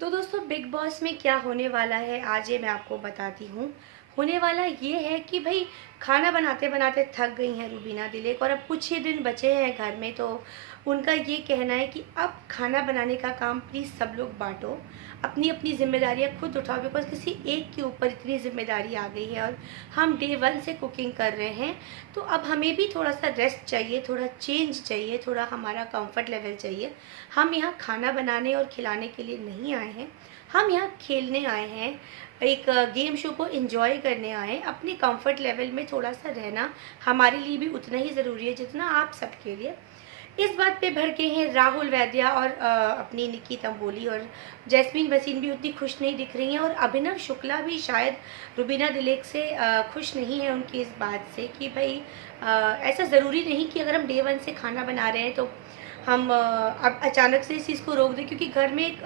तो दोस्तों बिग बॉस में क्या होने वाला है आज ये मैं आपको बताती हूँ। होने वाला ये है कि भाई खाना बनाते बनाते थक गई हैं रूबीना दिलेक और अब कुछ ही दिन बचे हैं घर में। तो उनका ये कहना है कि अब खाना बनाने का काम प्लीज़ सब लोग बांटो, अपनी अपनी जिम्मेदारियां खुद उठाओ, बिकॉज किसी एक के ऊपर इतनी जिम्मेदारी आ गई है और हम डे वन से कुकिंग कर रहे हैं। तो अब हमें भी थोड़ा सा रेस्ट चाहिए, थोड़ा चेंज चाहिए, थोड़ा हमारा कंफर्ट लेवल चाहिए। हम यहाँ खाना बनाने और खिलाने के लिए नहीं आए हैं, हम यहाँ खेलने आए हैं, एक गेम शो को एंजॉय करने आए हैं। अपने कंफर्ट लेवल में थोड़ा सा रहना हमारे लिए भी उतना ही ज़रूरी है जितना आप सबके लिए। इस बात पे भड़के हैं राहुल वैद्या और अपनी निकी तंबोली, और जैस्मीन वसीम भी उतनी खुश नहीं दिख रही हैं, और अभिनव शुक्ला भी शायद रुबीना दिलेक से खुश नहीं है उनकी इस बात से कि भाई ऐसा ज़रूरी नहीं कि अगर हम डे वन से खाना बना रहे हैं तो हम अब अचानक से इस चीज़ को रोक दें, क्योंकि घर में एक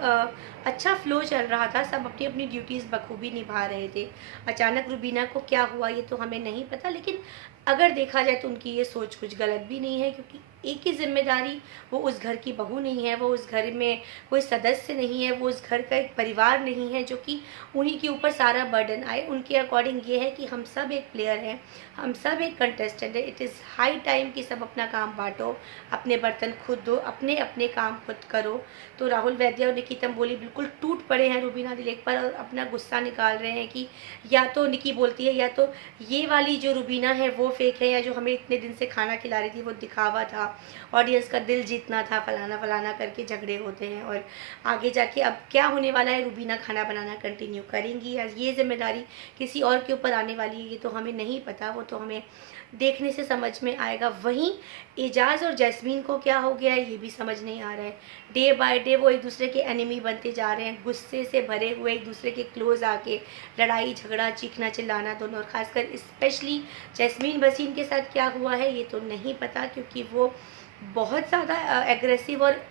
अच्छा फ्लो चल रहा था, सब अपनी अपनी ड्यूटीज़ बखूबी निभा रहे थे। अचानक रुबीना को क्या हुआ ये तो हमें नहीं पता, लेकिन अगर देखा जाए तो उनकी ये सोच कुछ गलत भी नहीं है, क्योंकि एक ही जिम्मेदारी, वो उस घर की बहू नहीं है, वो उस घर में कोई सदस्य नहीं है, वो उस घर का एक परिवार नहीं है जो कि उन्हीं के ऊपर सारा बर्डन आए। उनके अकॉर्डिंग ये है कि हम सब एक प्लेयर हैं, हम सब एक कंटेस्टेंट है। इट इज़ हाई टाइम कि सब अपना काम बांटो, अपने बर्तन खुद धो, अपने अपने काम खुद करो। तो राहुल वैद्या और निकी तंबोली बिल्कुल टूट पड़े हैं रुबीना दिलेक पर और अपना गुस्सा निकाल रहे हैं कि या तो निकी बोलती है या तो ये वाली जो रुबीना है वो फेक है, या जो हमें इतने दिन से खाना खिला रही थी वो दिखावा था, ऑडियंस का दिल जीतना था, फलाना फलाना करके झगड़े होते हैं। और आगे जाके अब क्या होने वाला है, रुबीना खाना बनाना कंटिन्यू करेंगी या ये जिम्मेदारी किसी और के ऊपर आने वाली है, ये तो हमें नहीं पता, वो तो हमें देखने से समझ में आएगा। वहीं एजाज और जैस्मीन को क्या हो गया है ये भी समझ नहीं आ रहा है। डे बाय डे वो एक दूसरे के एनिमी बनते जा रहे हैं, गुस्से से भरे हुए एक दूसरे के क्लोज आके लड़ाई झगड़ा चीखना चिल्लाना दोनों, और खासकर स्पेशली जैस्मीन वसीम के साथ क्या हुआ है ये तो नहीं पता, क्योंकि वो बहुत ज़्यादा एग्रेसिव और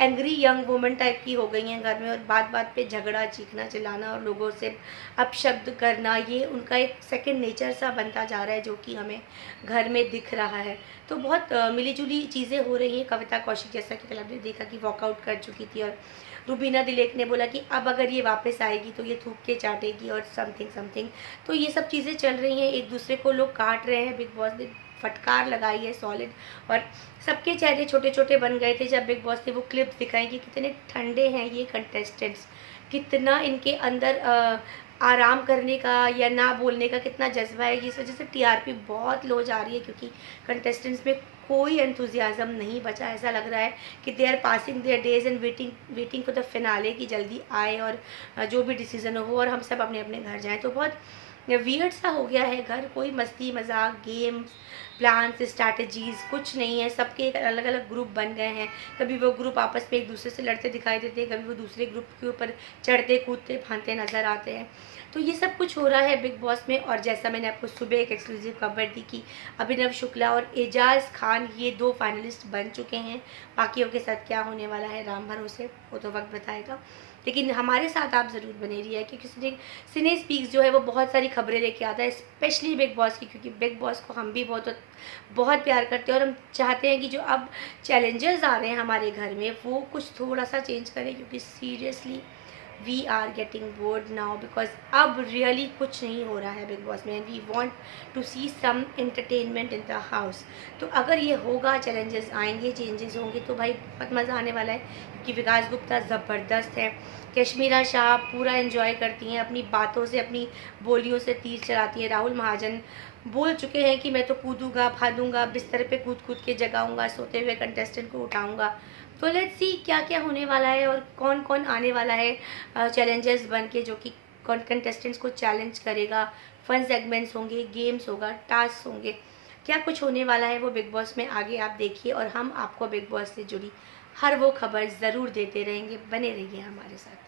एंग्री यंग वुमन टाइप की हो गई हैं घर में, और बात बात पे झगड़ा चीखना चिल्लाना और लोगों से अपशब्द करना, ये उनका एक सेकंड नेचर सा बनता जा रहा है जो कि हमें घर में दिख रहा है। तो बहुत मिली जुली चीज़ें हो रही हैं। कविता कौशिक जैसा कि कल आपने देखा कि वॉकआउट कर चुकी थी, और रुबीना दिलेक ने बोला कि अब अगर ये वापस आएगी तो ये थूक के चाटेगी और समथिंग समथिंग। तो ये सब चीज़ें चल रही हैं, एक दूसरे को लोग काट रहे हैं। बिग बॉस ने फटकार लगाई है सॉलिड, और सबके चेहरे छोटे छोटे बन गए थे जब बिग बॉस ने वो क्लिप्स दिखाई कि कितने ठंडे हैं ये कंटेस्टेंट्स, कितना इनके अंदर आराम करने का या ना बोलने का कितना जज्बा है। इस वजह से टीआरपी बहुत लो जा रही है, क्योंकि कंटेस्टेंट्स में कोई एंथुजियाज़म नहीं बचा। ऐसा लग रहा है कि they are passing their days and waiting for the finale की जल्दी आए और जो भी डिसीजन हो और हम सब अपने अपने घर जाएँ। तो बहुत वियर्ड सा हो गया है घर, कोई मस्ती मजाक गेम्स प्लान्स स्ट्रैटेजीज़ कुछ नहीं है। सबके एक अलग अलग ग्रुप बन गए हैं, कभी वो ग्रुप आपस में एक दूसरे से लड़ते दिखाई देते हैं, कभी वो दूसरे ग्रुप के ऊपर चढ़ते कूदते फांदते नज़र आते हैं। तो ये सब कुछ हो रहा है बिग बॉस में। और जैसा मैंने आपको सुबह एक एक्सक्लूसिव खबर दी कि अभिनव शुक्ला और एजाज खान ये 2 फाइनलिस्ट बन चुके हैं। बाकियों के साथ क्या होने वाला है राम भरोसे, वो तो वक्त बताएगा। लेकिन हमारे साथ आप ज़रूर बने रहिए, क्योंकि सिने स्पीक्स जो है वो बहुत सारी खबरें लेके आता है, स्पेशली बिग बॉस की, क्योंकि बिग बॉस को हम भी बहुत बहुत प्यार करते हैं और हम चाहते हैं कि जो अब चैलेंजर्स आ रहे हैं हमारे घर में वो कुछ थोड़ा सा चेंज करें, क्योंकि seriously we are getting bored now, because अब रियली कुछ नहीं हो रहा है बिग बॉस में, and we want to see some entertainment in the house. तो अगर ये होगा, चैलेंजेस आएंगे, चेंजेस होंगे, तो भाई बहुत मज़ा आने वाला है, क्योंकि विकास गुप्ता ज़बरदस्त है, कश्मीरा शाह पूरा एंजॉय करती हैं, अपनी बातों से अपनी बोलियों से तीर चलाती हैं। राहुल महाजन बोल चुके हैं कि मैं तो कूदूंगा फादूंगा, बिस्तर पे कूद कूद के जगाऊंगा, सोते हुए कंटेस्टेंट को उठाऊंगा। तो लेट्स सी क्या क्या होने वाला है और कौन कौन आने वाला है चैलेंजर्स बन के, जो कि कौन कंटेस्टेंट्स को चैलेंज करेगा। फन सेगमेंट्स होंगे, गेम्स होगा, टास्क होंगे, क्या कुछ होने वाला है वो बिग बॉस में आगे आप देखिए, और हम आपको बिग बॉस से जुड़ी हर वो खबर ज़रूर देते रहेंगे। बने रहिए हमारे साथ।